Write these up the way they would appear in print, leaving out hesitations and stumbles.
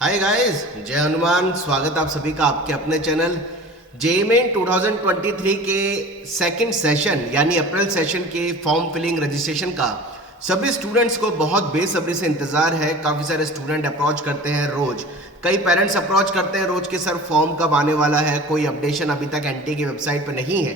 Hi guys, जय हनुमान। स्वागत आप सभी का आपके अपने चैनल जेईई मेन 2023 के सेकंड सेशन यानी अप्रैल सेशन के फॉर्म फिलिंग रजिस्ट्रेशन का सभी स्टूडेंट्स को बहुत बेसब्री से इंतजार है। काफ़ी सारे स्टूडेंट अप्रोच करते हैं रोज, कई पेरेंट्स अप्रोच करते हैं रोज कि सर फॉर्म कब आने वाला है, कोई अपडेशन अभी तक एनटी की वेबसाइट पर नहीं है।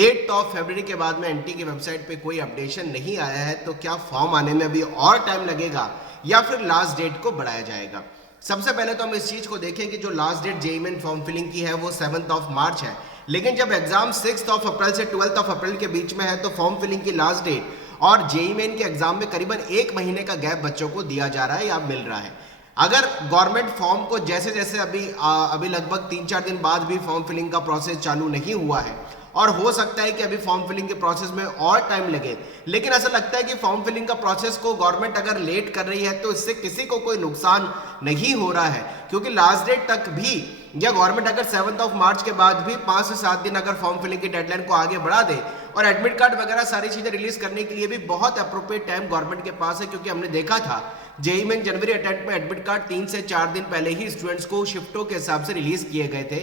8 फरवरी के बाद में एनटी की वेबसाइट पे कोई अपडेशन नहीं आया है, तो क्या फॉर्म आने में अभी और टाइम लगेगा या फिर लास्ट डेट को बढ़ाया जाएगा। सबसे पहले तो हम इस चीज को देखें कि जो last date JEE main form filling की है वो 7 मार्च है, लेकिन जब एग्जाम 6 अप्रैल से 12 अप्रैल के बीच में है तो फॉर्म फिलिंग की लास्ट डेट और जेईई मेन के एग्जाम में करीबन 1 महीने का गैप बच्चों को दिया जा रहा है या मिल रहा है। अगर गवर्नमेंट फॉर्म को जैसे जैसे अभी लगभग 3-4 दिन बाद भी फॉर्म फिलिंग का प्रोसेस चालू नहीं हुआ है और हो सकता है कि अभी फॉर्म फिलिंग के प्रोसेस में और टाइम लगे, लेकिन ऐसा लगता है कि फॉर्म फिलिंग का प्रोसेस को गवर्नमेंट अगर लेट कर रही है तो इससे किसी को कोई नुकसान नहीं हो रहा है, क्योंकि लास्ट डेट तक भी या गवर्नमेंट अगर 7 मार्च के बाद भी 5 से 7 दिन अगर फॉर्म फिलिंग की डेडलाइन को आगे बढ़ा दे और एडमिट कार्ड वगैरह सारी चीजें रिलीज करने के लिए भी बहुत अप्रोप्रिएट टाइम गवर्नमेंट के पास है। क्योंकि हमने देखा था जेईई मेन जनवरी अटेम्प्ट में एडमिट कार्ड 3 से 4 दिन पहले ही स्टूडेंट्स को शिफ्टों के हिसाब से रिलीज किए गए थे।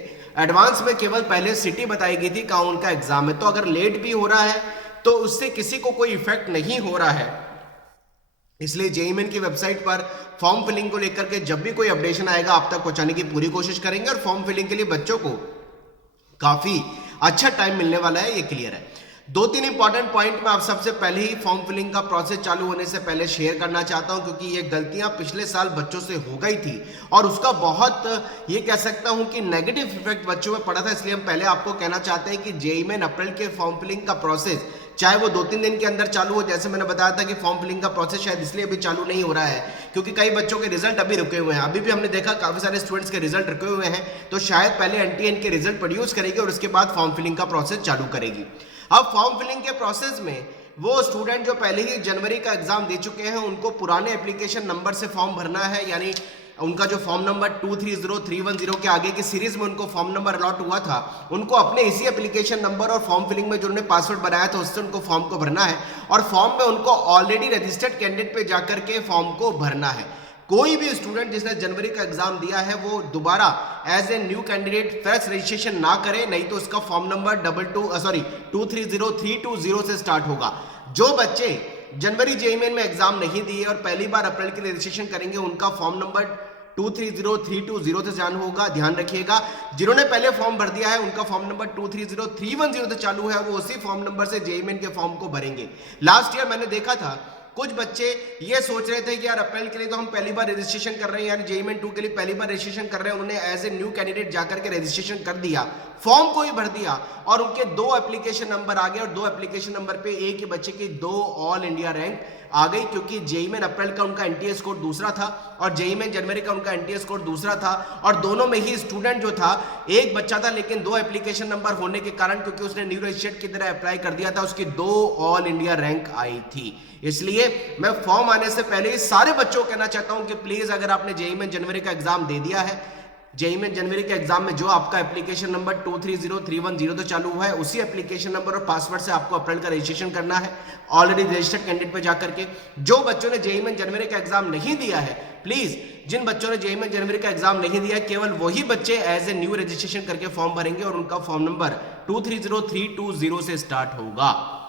एडवांस में केवल पहले सिटी बताई गई थी कहाँ उनका एग्जाम है, तो अगर लेट भी हो रहा है तो उससे किसी को कोई इफेक्ट नहीं हो रहा है। इसलिए जेईई मेन की वेबसाइट पर फॉर्म फिलिंग को लेकर के जब भी कोई अपडेशन आएगा आप तक पहुंचाने की पूरी कोशिश करेंगे और फॉर्म फिलिंग के लिए बच्चों को काफी अच्छा टाइम मिलने वाला है, ये क्लियर है। 2-3 इंपॉर्टेंट पॉइंट मैं आप सबसे पहले ही फॉर्म फिलिंग का प्रोसेस चालू होने से पहले शेयर करना चाहता हूं, क्योंकि ये गलतियां पिछले साल बच्चों से हो गई थी और उसका बहुत ये कह सकता हूं कि नेगेटिव इफेक्ट बच्चों में पड़ा था। इसलिए हम पहले आपको कहना चाहते हैं कि जेईई मेन अप्रैल के फॉर्म फिलिंग का प्रोसेस चाहे वो 2-3 दिन के अंदर चालू हो, जैसे मैंने बताया था कि फॉर्म फिलिंग का प्रोसेस शायद इसलिए अभी चालू नहीं हो रहा है क्योंकि कई बच्चों के रिजल्ट अभी रुके हुए हैं। अभी भी हमने देखा काफी सारे स्टूडेंट्स के रिजल्ट रुके हुए हैं, तो शायद पहले एनटीएन के रिजल्ट प्रोड्यूस करेगी और उसके बाद फॉर्म फिलिंग का प्रोसेस चालू करेगी। अब फॉर्म फिलिंग के प्रोसेस में वो स्टूडेंट जो पहले ही जनवरी का एग्जाम दे चुके हैं उनको पुराने एप्लीकेशन नंबर से फॉर्म भरना है, यानी उनका जो फॉर्म नंबर 230310 के आगे की सीरीज में उनको फॉर्म नंबर अलॉट हुआ था, उनको अपने इसी एप्लीकेशन नंबर और फॉर्म फिलिंग में जो उन्होंने पासवर्ड बनाया था उससे उनको फॉर्म को भरना है और फॉर्म में उनको ऑलरेडी रजिस्टर्ड कैंडिडेट पे जाकर के फॉर्म को भरना है। कोई भी स्टूडेंट जिसने जनवरी का एग्जाम दिया है वो दोबारा as a new candidate fresh registration ना करे, नहीं तो उसका फॉर्म नंबर 230320 से स्टार्ट होगा। जो बच्चे जनवरी जेईई मेन में एग्जाम नहीं दिए और पहली बार अप्रैल के लिए रजिस्ट्रेशन करेंगे उनका फॉर्म नंबर 230320 से चालू होगा, ध्यान रखिएगा। जिन्होंने पहले फॉर्म भर दिया है उनका फॉर्म नंबर 230310 से चालू है, वो उसी फॉर्म नंबर से जेईई मेन के फॉर्म को भरेंगे। लास्ट ईयर मैंने देखा था कुछ बच्चे ये सोच रहे थे कि यार अप्रैल के लिए तो हम पहली बार रजिस्ट्रेशन कर रहे हैं, यार जेईई मेन 2 के लिए पहली बार रजिस्ट्रेशन कर रहे हैं, उन्होंने एज ए न्यू कैंडिडेट जाकर के रजिस्ट्रेशन कर दिया, फॉर्म को ही भर दिया और उनके 2 एप्लीकेशन नंबर आ गए और 2 एप्लीकेशन नंबर पे एक ही बच्चे की 2 ऑल इंडिया रैंक आ गई, क्योंकि जेईई मेन अप्रैल का उनका एनटीए स्कोर दूसरा था और जेईई मेन जनवरी का उनका एनटीए स्कोर दूसरा था और दोनों में ही स्टूडेंट जो था एक बच्चा था, लेकिन 2 एप्लीकेशन नंबर होने के कारण क्योंकि उसने न्यू रजिस्ट्रेट की तरह अप्लाई कर दिया था उसकी 2 ऑल इंडिया रैंक आई थी। इसलिए मैं फॉर्म आने से पहले ही सारे बच्चों को कहना चाहता हूं कि प्लीज अगर आपने जेईई मेन जनवरी का एग्जाम दे दिया है, जेईई मेन जनवरी के एग्जाम में जो आपका एप्लीकेशन नंबर 230310 तो चालू हुआ है उसी एप्लीकेशन नंबर और पासवर्ड से आपको अप्रैल का रजिस्ट्रेशन करना है ऑलरेडी रजिस्टर्ड कैंडिडेट पे जाकर के। जो बच्चों ने जेईई मेन जनवरी का एग्जाम नहीं दिया है, प्लीज जिन बच्चों ने जेईई मेन जनवरी का एग्जाम नहीं दिया है केवल वही बच्चे एज ए न्यू रजिस्ट्रेशन करके फॉर्म भरेंगे और उनका फॉर्म नंबर 230320 से स्टार्ट होगा।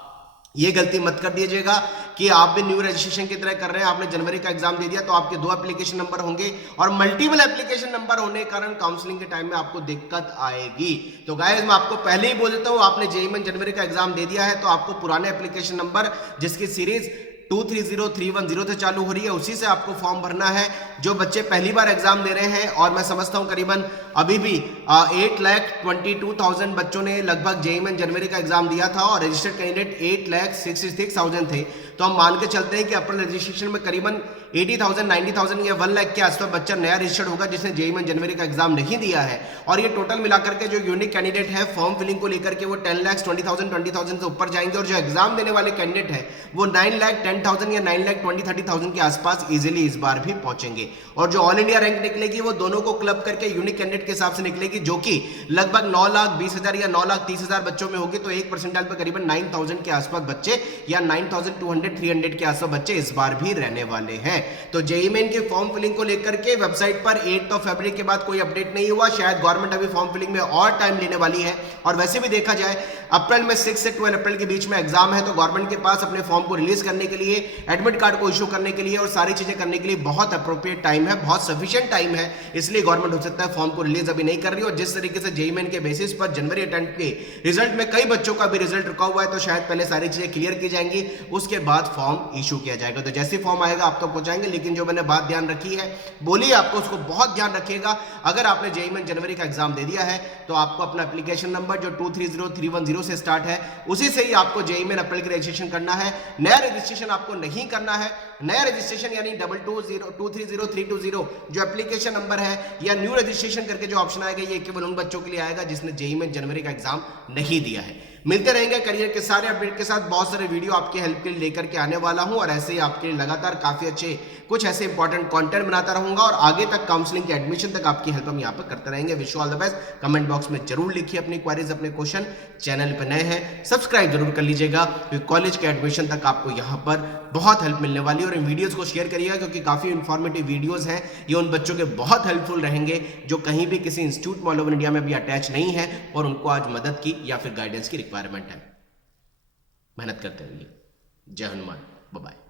ये गलती मत कर दीजिएगा कि आप भी न्यू रजिस्ट्रेशन की तरह कर रहे हैं, आपने जनवरी का एग्जाम दे दिया तो आपके 2 एप्लीकेशन नंबर होंगे और मल्टीपल एप्लीकेशन नंबर होने के कारण काउंसलिंग के टाइम में आपको दिक्कत आएगी। तो गाइस मैं आपको पहले ही बोल देता हूं, आपने जेईई मेन जनवरी का एग्जाम दे दिया है तो आपको पुराने एप्लीकेशन नंबर जिसकी सीरीज 230310 से चालू हो रही है उसी से आपको फॉर्म भरना है। जो बच्चे पहली बार एग्जाम दे रहे हैं और मैं समझता हूं करीबन अभी भी 8,22,000 बच्चों ने लगभग जेईई मेन जनवरी का एग्जाम दिया था और रजिस्टर्ड कैंडिडेट 8,66,000 थे, तो हम मान के चलते हैं कि अप्रैल रजिस्ट्रेशन में करीबन 80,000 90,000 या 1 लाख के आसपास बच्चा नया रजिस्टर्ड होगा जिसने जेईई मेन जनवरी का एग्जाम नहीं दिया है और ये टोटल मिलाकर के जो यूनिक कैंडिडेट है फॉर्म फिलिंग को लेकर के वो 10,20,000 से ऊपर जाएंगे और जो एग्जाम देने वाले कैंडिडेट है वो 9,10,000 या 9,20,30,000 के आसपास इजीली इस बार भी पहुंचेंगे और जो ऑल इंडिया रैंक निकलेगी वो दोनों को क्लब करके यूनिक कैंडिडेट के हिसाब से निकलेगी, जो कि लगभग 9,20,000 या 9,30,000 बच्चों में होगी। तो एक परसेंटाइल पर करीबन 9,000 के आसपास बच्चे या 9,200-300 के आसपास बच्चे इस बार भी रहने वाले हैं। तो जेईई मेन के फॉर्म फिलिंग को लेकर के वेबसाइट पर 8 फरवरी के बाद कोई अपडेट नहीं हुआ। शायद गवर्नमेंट अभी फॉर्म फिलिंग में और टाइम लेने वाली है। और वैसे भी देखा जाए अप्रैल में 6 से 12 अप्रैल के बीच में एग्जाम है, तो गवर्नमेंट के पास अपने फॉर्म को रिलीज करने के लिए, एडमिट कार्ड को इशू करने के लिए और सारी चीजें करने के लिए बहुत अप्रोप्रिएट टाइम है, बहुत सफिशिएंट टाइम है। इसलिए गवर्नमेंट हो सकता है फॉर्म को रिलीज अभी नहीं कर रही। और जिस तरीके से जेईई मेन के बेसिस पर जनवरी अटेम्प्ट के रिजल्ट में कई बच्चों का भी रिजल्ट रुका हुआ है, तो शायद पहले सारी चीजें क्लियर की जाएंगी, उसके बाद फॉर्म इशू किया जाएगा। तो जैसे फॉर्म आएगा आप तक पहुंचाएंगे। लेकिन जो मैंने बात ध्यान रखी है बोली आपको, उसको बहुत ध्यान रखिएगा। अगर आपने जेईई मेन जनवरी का एग्जाम दे दिया है तो आपको अपना एप्लीकेशन नंबर जो 230310 से स्टार्ट है उसी से ही आपको जेईई मेन अप्रैल के रजिस्ट्रेशन करना है। नया रजिस्ट्रेशन आपको नहीं करना है। नया रजिस्ट्रेशन यानी 220320 जो एप्लीकेशन नंबर है या न्यू रजिस्ट्रेशन करके जो ऑप्शन आएगा, ये केवल उन बच्चों के लिए आएगा जिसने जेईई मेन जनवरी का एग्जाम नहीं दिया है। मिलते रहेंगे करियर के सारे अपडेट के साथ। बहुत सारे वीडियो आपके हेल्प के लिए लेकर के आने वाला हूं और ऐसे ही आपके लिए लगातार काफी अच्छे कुछ ऐसे इंपॉर्टेंट कंटेंट बनाता रहूंगा और आगे तक काउंसलिंग के एडमिशन तक आपकी हेल्प हम यहाँ पर करते रहेंगे। Wish you all the best. Comment box में जरूर लिखिए अपनी क्वेरीज, अपने क्वेश्चन। चैनल पर नए हैं सब्सक्राइब जरूर कर लीजिएगा, क्योंकि कॉलेज के एडमिशन तक आपको यहाँ पर बहुत हेल्प मिलने वाली है। और इन वीडियोस को शेयर करिएगा क्योंकि काफी इंफॉर्मेटिव वीडियोस हैं। ये उन बच्चों के बहुत हेल्पफुल रहेंगे जो कहीं भी किसी इंस्टीट्यूट मॉल ओवर इंडिया में भी अटैच नहीं है और उनको आज मदद की या फिर गाइडेंस की रिक्वायरमेंट है। मेहनत करते रहिए। जय हनुमान। Bye bye.